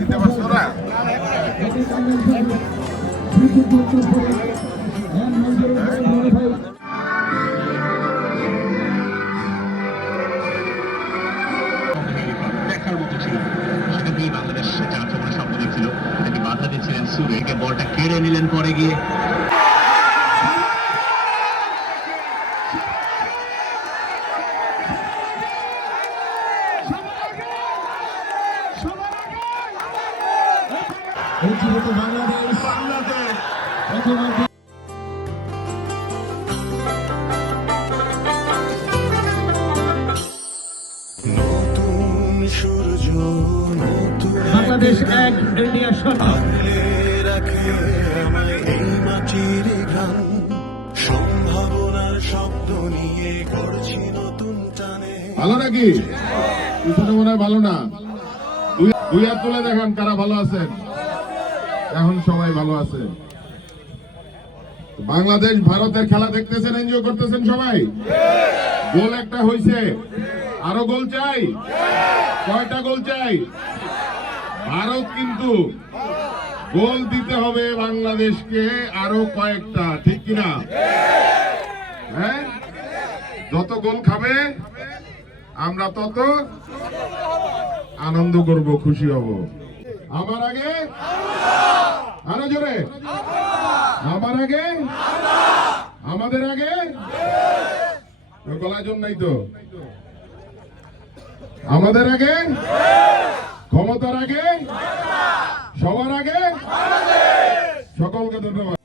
দিতে পারছো না? দেখার মতো ছিল, সেটা দিয়ে বাংলাদেশ আক্রমণের স্বপ্ন দেখছিল, এটাকে বাধা দিচ্ছিলেন সুরেকে, বলটা কেড়ে নিলেন পরে গিয়ে। বাংলাদেশ এক, ইন্ডিয়া শূন্য। ভালো নাকি? পিছনে মনে হয় ভালো না। দুই হাত তুলে দেখান কারা ভালো আছেন। এখন সবাই ভালো আছে। বাংলাদেশ ভারতের খেলা দেখতেছেন, এনজয় করতেছেন সবাই। গোল একটা হয়েছে, আরো গোল চাই। কয়টা গোল চাই? ভারত কিন্তু গোল দিতে হবে বাংলাদেশকে আরো কয়েকটা, ঠিক কিনা? হ্যাঁ, যত গোল খাবে আমরা তত আনন্দ করব, খুশি হব। আমার আগে আরো জোরে, আমার আগে, আমাদের আগে, গলায় জোর নাই তো। আমাদের আগে, ক্ষমতার আগে, সবার আগে। সকলকে ধন্যবাদ।